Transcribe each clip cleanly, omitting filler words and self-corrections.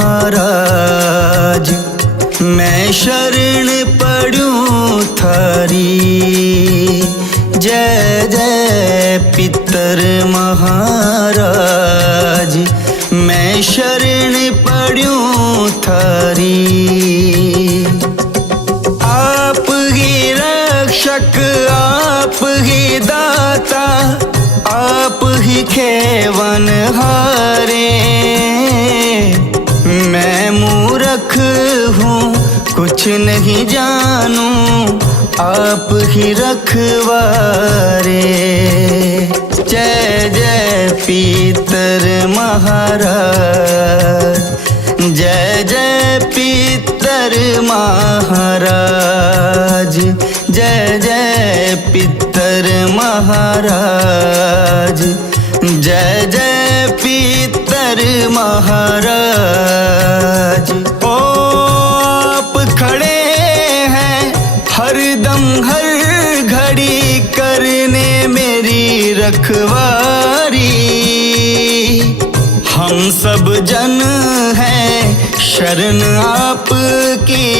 महाराज, मैं शरण पड़ूं थारी। जय जय पितर महाराज, मैं शरण पड़ूं थारी। आप ही रक्षक, आप ही दाता, आप ही खेवनहारे। मैं मूर्ख हूँ, कुछ नहीं जानूं, आप ही रखवारे। जय जय पितर महाराज, जय जय पितर महाराज, जय जय पितर महाराज, जय जय पितर महाराज। ओ आप खड़े हैं हरदम हर घड़ी करने मेरी रखवारी। हम सब जन हैं शरण आपकी,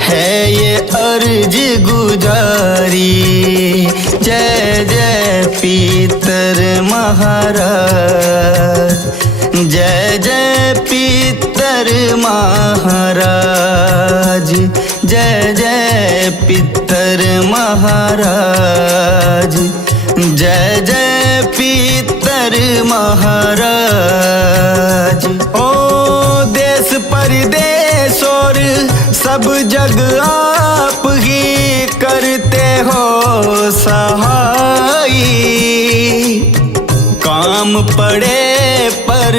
है ये अर्ज गुजारी। जय जय पितर महाराज, जय जय पितर महाराज, जय जय पितर महाराज, जय जय पितर महाराज। ओ देश परदेश और सब जग आप ही करते हो सहाय। काम पड़े पर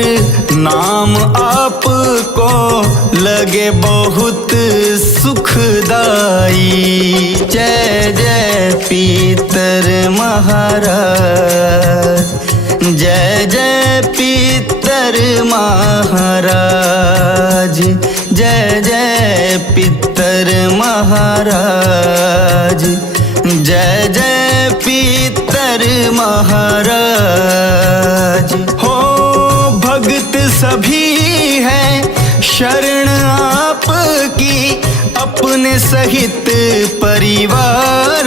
नाम आपको लगे बहुत सुखदाई। जय जय पितर महाराज, जय जय पितर महाराज, जय जय पितर महाराज, जय जय पितर महाराज। हो भक्त सभी हैं शरण आपकी, अपने सहित परिवार।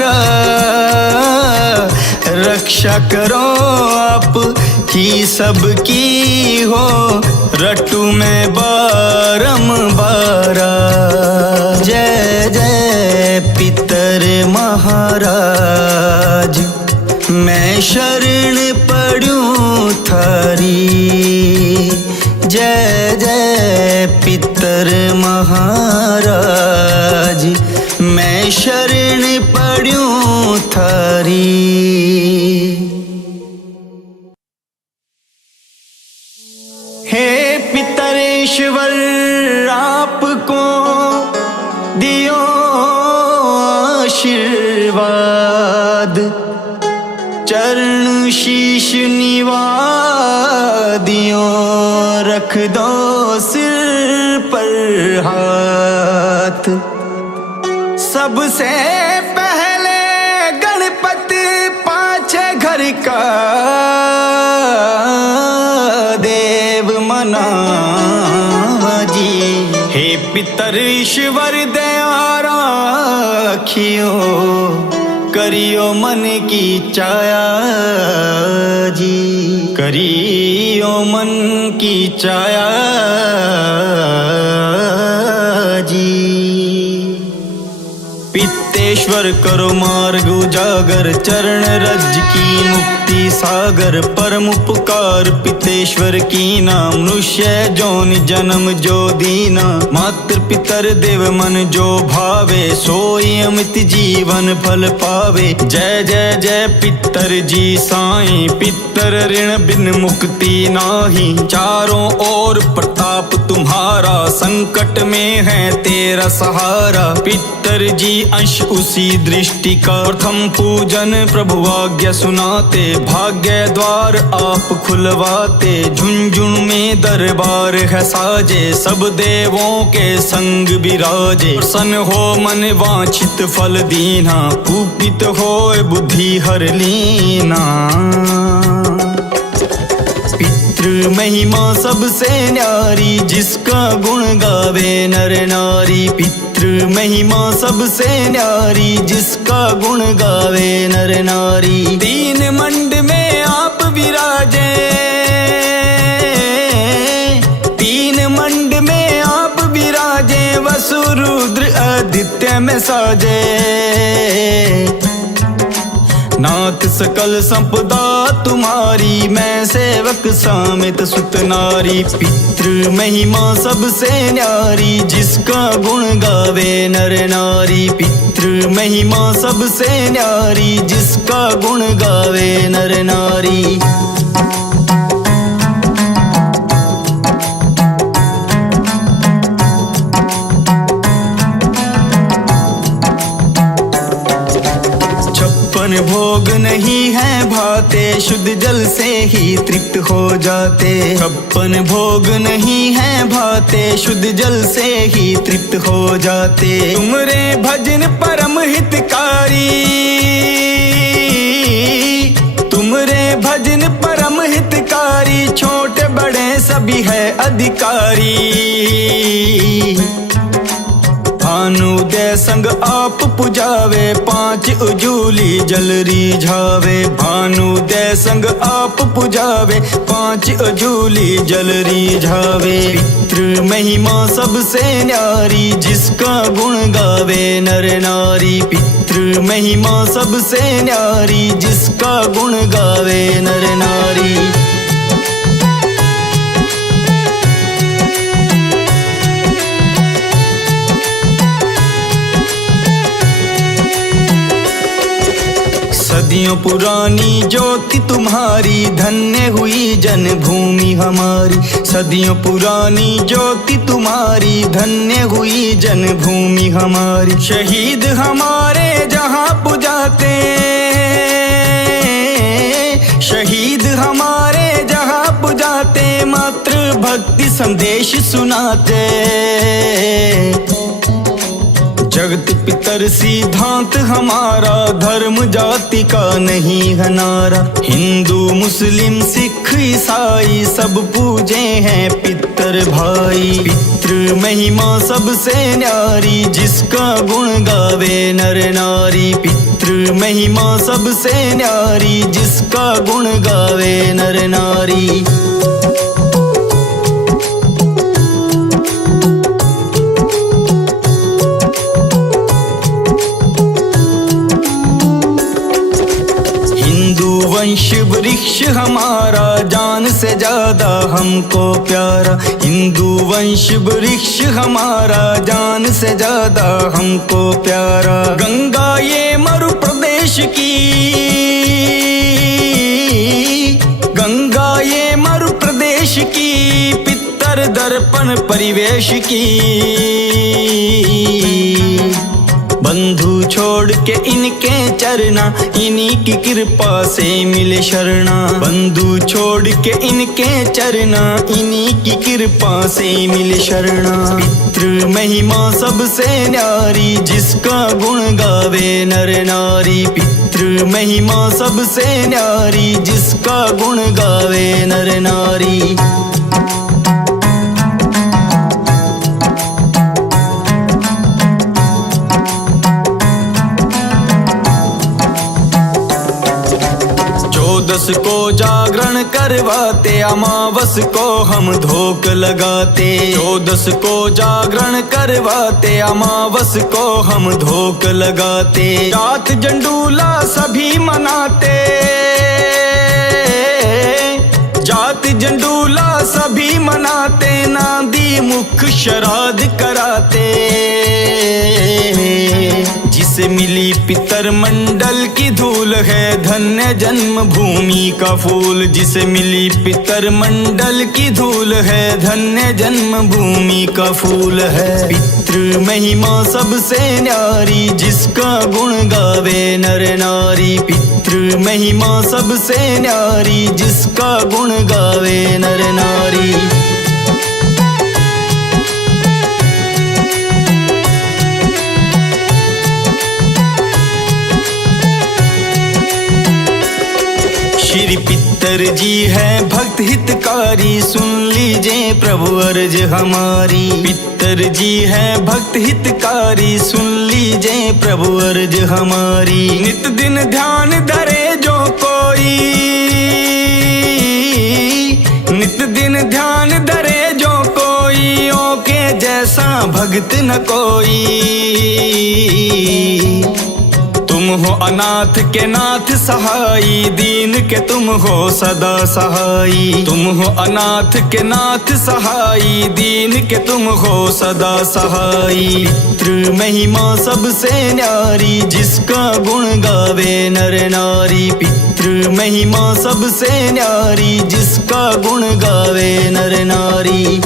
रक्षा करो आप ही सबकी हो, रटू मैं बारंबार। जय जय पितर महाराज, मैं शरण पड़ूं थारी। जय जय पितर महाराज, मैं शरण पड़ूं थारी। हे पितरेश्वर आपको दियो आशीर्वाद, चरण शीश निवादियो, रख दो सिर पर हाथ। सबसे पहले गणपति, पाछे घर का देव मना जी। हे पितर ईश्वर दया राखियो, करियो मन की चाया जी, करियो मन की चाया जी। पित्तेश्वर करो मार्ग उजागर, चरण रज की मुक्ति सागर। परम उपकार पितेश्वर की नाम, मनुष्य जोनि जन्म जो दीना। मातृ पितर देव मन जो भावे, सोई अमित जीवन फल पावे। जय जय जय पितर जी साईं, पितर ऋण बिन मुक्ति नाही। चारों ओर प्रताप तुम्हारा, संकट में है तेरा सहारा। पितर जी अंश उसी दृष्टि का, प्रथम पूजन प्रभु आज्ञा सुनाते। भाग्य द्वार आप खुलवाते, झुंझुन में दरबार है साजे। सब देवों के संग विराजे, प्रसन्न हो मन वांछित फल दीना। कुपित होए बुद्धि हर लीना। पितृ महिमा सबसे न्यारी, जिसका गुण गावे नर नारी। पितृ महिमा सबसे न्यारी, जिसका गुण गावे नर नारी। तीन मंड में आप विराजे, तीन मंड में आप विराजे, वसु रुद्र आदित्य में साजे। नाथ सकल संपदा तुम्हारी, मैं सेवक सामित सुत नारी। पितृ महिमा सबसे न्यारी, जिसका गुण गावे नर नारी। पितृ महिमा सबसे न्यारी, जिसका गुण गावे नर नारी। भोग नहीं है भाते, शुद्ध जल से ही तृप्त हो जाते। छप्पन भोग नहीं है भाते, शुद्ध जल से ही तृप्त हो जाते। तुमरे भजन परम हितकारी, तुमरे भजन परम हितकारी, छोटे बड़े सभी है अधिकारी। भानुदय संग आप पुजावे, पांच उजूली जल रिझावे। भानुदय संग आप पुजावे, पांच उजूली जल रिझावे। पितृ महिमा सबसे न्यारी, जिसका गुण गावे नर नारी। पितृ महिमा सबसे न्यारी, जिसका गुण गावे नर नारी। सदियों पुरानी ज्योति तुम्हारी, धन्य हुई जन्मभूमि हमारी। सदियों पुरानी ज्योति तुम्हारी, धन्य हुई जन्मभूमि हमारी। शहीद हमारे जहाँ पुजाते, शहीद हमारे जहाँ पुजाते, मातृ भक्ति संदेश सुनाते। जगत पितर सिद्धांत हमारा, धर्म जाति का नहीं है नारा। हिंदू मुस्लिम सिख ईसाई, सब पूजे हैं पितर भाई। पितृ महिमा सबसे न्यारी, जिसका गुण गावे नर नारी। पितृ महिमा सबसे न्यारी, जिसका गुण गावे नर नारी। वंश वृक्ष हमारा, जान से ज्यादा हमको प्यारा। हिंदू वंश वृक्ष हमारा, जान से ज्यादा हमको प्यारा। गंगा ये मरु प्रदेश की, गंगा ये मरु प्रदेश की, पितर दर्पण परिवेश की। बंधु छोड़ के इनके चरना, इन्हीं की कृपा से मिले शरणा। बंधु छोड़ के इनके चरना, इन्हीं की कृपा से मिले शरणा। पितृ महिमा सबसे न्यारी, जिसका गुण गावे नर नारी। पितृ महिमा सबसे न्यारी, जिसका गुण गावे नर नारी। चौदस को जागरण करवाते, अमावस को हम धोक लगाते। चौदस को जागरण करवाते, अमावस को हम धोक लगाते। जात जंडूला सभी मनाते, जात जंडूला सभी मनाते। नांदी मुख श्राद्ध कराते, जिसे मिली पितर मंडल की धूल है, धन्य जन्म भूमि का फूल। जिसे मिली पितर मंडल की धूल है, धन्य जन्म भूमि का फूल है। पितृ महिमा सबसे न्यारी, जिसका गुण गावे नर नारी। पितृ महिमा सबसे न्यारी, जिसका गुण गावे नर नारी। श्री पितर पितर जी है भक्त हितकारी, सुन लीजिए प्रभु अर्ज हमारी। पितर जी है भक्त हितकारी, सुन लीजिए प्रभु अर्ज हमारी। नित दिन ध्यान धरे जो कोई, नित दिन ध्यान धरे जो कोई, ओके जैसा भक्त न कोई। तुम हो अनाथ के नाथ सहाई, दीन के तुम हो सदा सहाई। तुम हो अनाथ के नाथ सहाई, दीन के तुम हो सदा सहाई। पितृ महिमा सबसे न्यारी, जिसका गुण गावे नर नारी। पितृ महिमा सबसे न्यारी, जिसका गुण गावे नर नारी।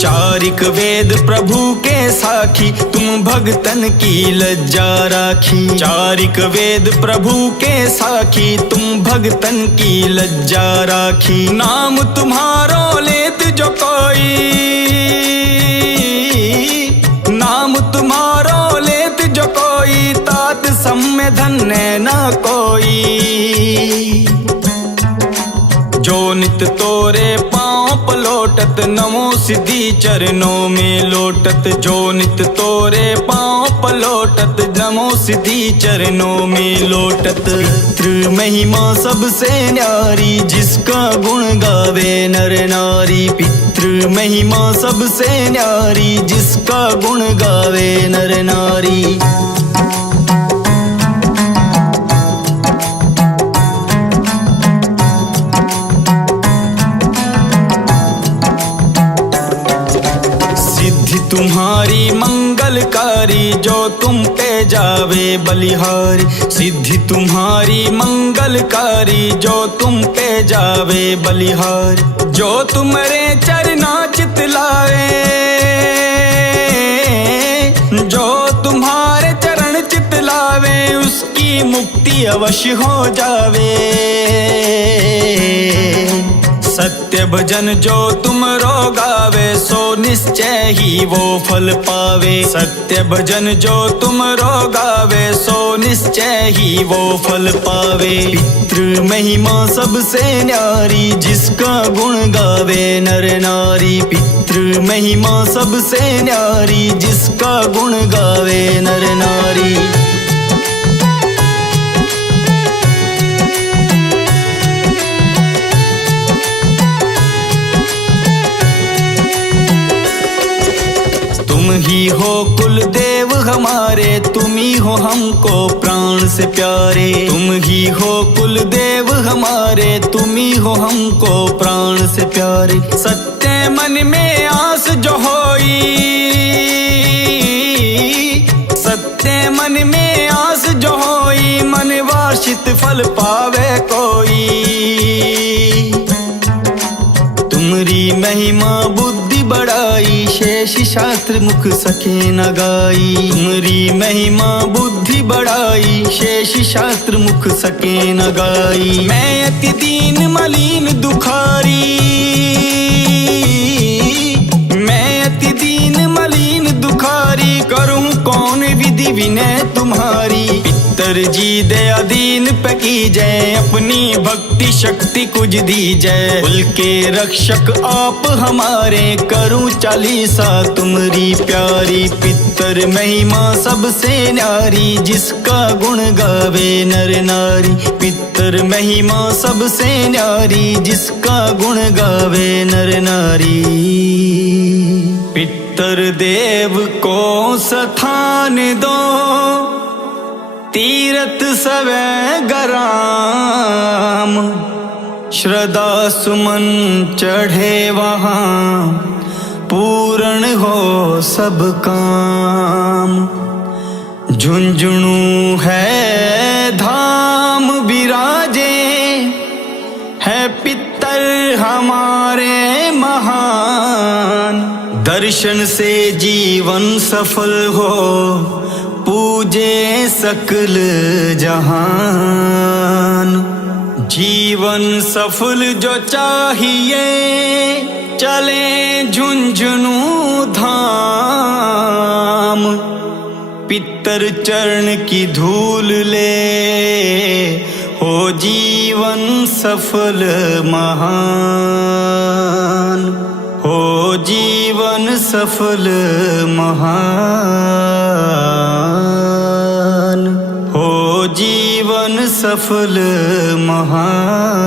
चारिक वेद प्रभु के साखी, तुम भगतन की लज्जा राखी। चारिक वेद प्रभु के साखी, तुम भगतन की लज्जा राखी। नाम तुम्हारो लेत जो कोई, नाम तुम्हारो लेत जो कोई, तात सम्य धन्य न कोई। जो नित तोरे पाँव पलोटत, नमो सिद्धि चरणों में लोटत। जो नित तोरे पाँव पलोटत, नमो सिद्धि चरणों में लोटत। पितृ महिमा सबसे न्यारी, जिसका गुण गावे नर नारी। पितृ महिमा सबसे न्यारी, जिसका गुण गावे नर नारी। तुम्हारी मंगलकारी, जो तुम पे जावे बलिहारी। सिद्धि तुम्हारी मंगलकारी, जो तुम पे जावे बलिहारी। जो तुम्हारे चरना चित लावे, जो तुम्हारे चरण चित लावे, उसकी मुक्ति अवश्य हो जावे। सत्य भजन जो तुम रो गावे, सो निश्चय ही वो फल पावे। सत्य भजन जो तुम रो गावे, सो निश्चय ही वो फल पावे। पितृ महिमा सबसे न्यारी, जिसका गुण गावे नर नारी। पितृ महिमा सबसे न्यारी, जिसका गुण गावे नर नारी। तुम ही हो कुल देव हमारे, तुम ही हो हमको प्राण से प्यारे। तुम ही हो कुल देव हमारे, तुम ही हो हमको प्राण से प्यारे। सत्य मन में आस जो होई, सत्य मन में आस जो होई, मन वांछित फल पावे कोई। तुमरी महिमा बुद्धि बढ़ाई, शेष शास्त्र मुख सके न गाई। तुमरी महिमा बुद्धि बढ़ाई, शेष शास्त्र मुख सके न गाई। मैं अति दीन मलिन दुखारी, मैं अति दीन मलिन दुखारी, करूं कौन विधि विनय तुम्हारी। पितर जी दया दीन पे की जय, अपनी भक्ति शक्ति कुछ दी जय। कुल के रक्षक आप हमारे, करूं चालीसा तुमरी प्यारी। पितर महिमा सबसे न्यारी, जिसका गुण गावे नर नारी। पितर महिमा सबसे न्यारी, जिसका गुण गावे नर नारी। पितर देव को स्थान दो, तीरथ सवै गराम। श्रद्धा सुमन चढ़े वहाँ, पूर्ण हो सब काम। झुंझुनू है धाम विराजे, है पितर हमारे महान। दर्शन से जीवन सफल हो, पूजे सकल जहान। जीवन सफल जो चाहिए, चले झुंझुनू धाम, पितर चरण की धूल ले, हो जीवन सफल महान, हो जीवन सफल महान, हो जीवन सफल महान।